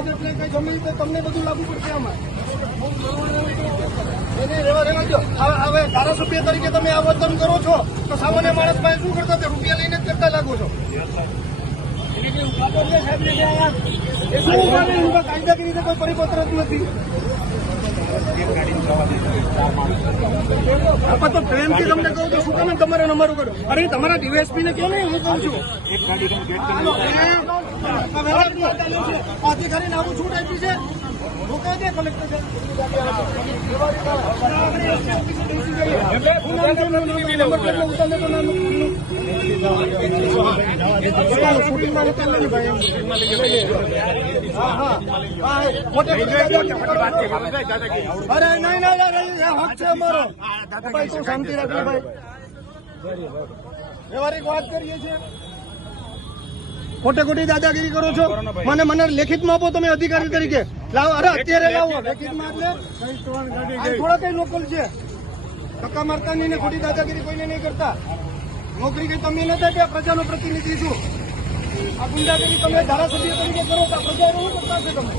એટલે કઈ ગમે તો તમને બધું લાગુ પડશે આમાં. એને રેવા રેવા દો હવે ધારાસભ્ય તરીકે તમે આ વર્તન કરો છો તો સામાન્ય માણસ પાસે શું કરતા તે રૂપિયા લઈને જ કરતા લાગો છો. ને કાયદાકીય રીતે કોઈ પરિપત્ર જ નથી. તો પ્રેમથી તમને કહું તો શું કામ તમારે નંબર કરો? અરે તમારા ડીએસપી ને કહો નહીં હું કહું છું? હાલો, એ આ વ્યવહાર શું ચાલ્યો છે? અધિકારીને આવું છૂટ આપી છે કલેક્ટર નામ છે, મોટી અરે નહીં ના હક છે અમારો ભાઈ તું શાંતિ રાખી ભાઈ વ્યવહારિક વાત કરીએ છીએ ખોટે ખોટી દાદાગીરી કરો છો? મને મને લેખિતમાં આપો તમે અધિકારી તરીકે. લાવો અરે અત્યારે લાવો. લેખિતમાં એટલે થોડા કઈ લોકલ છે. ધક્કા મારતા નહીં ને ખોટી દાદાગીરી કોઈને નહીં કરતા. નોકરી કઈ તમે નથી કે પ્રજાનો પ્રતિનિધિ છું. આ ગુંડાગીરી તમે ધારાસભ્ય તરીકે કરો તો પ્રજા એવું કરતા છે તમે.